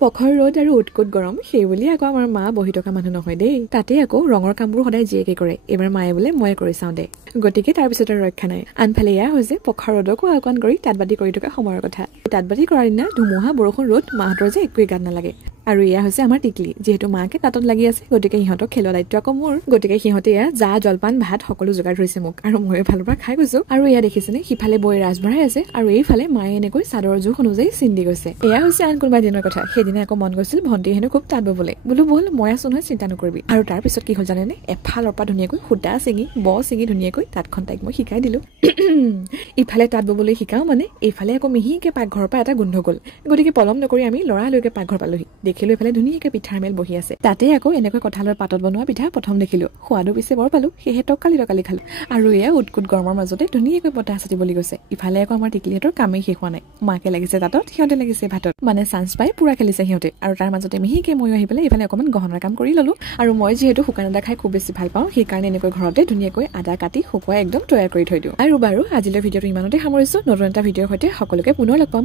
পখৰ ৰ'দ আৰু উৎকোট গৰম সেই বুলি আকৌ আমাৰ মা বহি থকা মানুহ নহয় দেই। তাতে আকৌ ৰঙৰ কামবোৰ সদায় জীয়েকে কৰে। এইবাৰ মায়ে বোলে মই কৰি চাওঁ দে। গতিকে তাৰ পিছত আৰু ৰক্ষা নাই। আনফালে এয়া হৈছে পখৰ ৰ'দকো আওকাণ কৰি তাঁতবাতি কৰি থকা সময়ৰ কথা। তাঁতবাতি কৰাৰ দিনা ধুমুহা বৰষুণ ৰ'দ মাহঁতৰ যে একোৱে গাত নালাগে। আৰু এয়া হৈছে আমাৰ টিকলি, যিহেতু মাকে তাঁতত লাগি আছে গতিকে সিহঁতক খেলোৱা দায়িত্ব আকৌ মোৰ। গতিকে সিহঁতে এয়া জা জলপান ভাত সকলো যোগাৰ ধৰিছে মোক, আৰু ময়ো ফালৰ পৰা খাই গৈছো। আৰু এয়া দেখিছেনে সিফালে বৈ ৰাজ ভৰাই আছে আৰু এইফালে মায়ে এনেকৈ চাদৰৰ জোখ অনুযায়ী চিন্দি গৈছে। এয়া হৈছে আন কোনোবা দিনৰ কথা। সেইদিনা আকৌ মন গৈছিল ভণ্টি হেনো খুব তাঁত ববলৈ, বোলো বল মই আছো নহয়, চিন্তা নকৰিবি। আৰু তাৰ পিছত কি হ'ল জানেনে, এফালৰ পৰা ধুনীয়াকৈ সূতা ছিঙি ছিঙি ধুনীয়াকৈ তাঁতখন তাইক মই শিকাই দিলো। ইফালে তাঁত ববলৈ শিকাও মানে এইফালে আকৌ মিহিকে পাকঘৰৰ পৰা এটা গোন্ধ গ'ল। গতিকে পলম নকৰি আমি লৰালৈকে পাকঘৰ পালোহি। দেখিলো এইফালে ধুনীয়াকে পিঠাৰ মেল বহি আছে। তাতে আকৌ এনেকৈ কঁঠালৰ পাতত বনোৱা পিঠা প্ৰথম দেখিলো। সোৱাদো পিছে বৰ পালো। সেয়েহে টকালি খালো। আৰু এয়া উৎকোট গৰমৰ মাজতে ধুনীয়াকৈ বতাহ চাতিবলৈ গৈছে। ইফালে আকৌ আমাৰ টিকলিহঁতৰ কামেই শেষ হোৱা নাই। মাকে লাগিছে তাঁতত, সিহঁতে লাগিছে ভাতত। মানে চান্স পাই পুৰা খেলিছে সিহঁতে। আৰু তাৰ মাজতে মিহিকে ময়ো আহি পেলাই এইফালে অকণমান গহনাৰ কাম কৰি ললো। আৰু মই যিহেতু শুকান আদা খাই খুব বেছি ভাল পাওঁ, সেইকাৰণে এনেকৈ ঘৰতে ধুনীয়াকৈ আদা কাটি শুকুৱাই একদম তৈয়াৰ কৰি থৈ দিওঁ। আৰু বাৰু আজিলৈ ভিডিঅ'টো ইমানতে সামৰিছো। নতুন এটা ভিডিঅ'ৰ সৈতে সকলোকে পুনৰ লগ পাম।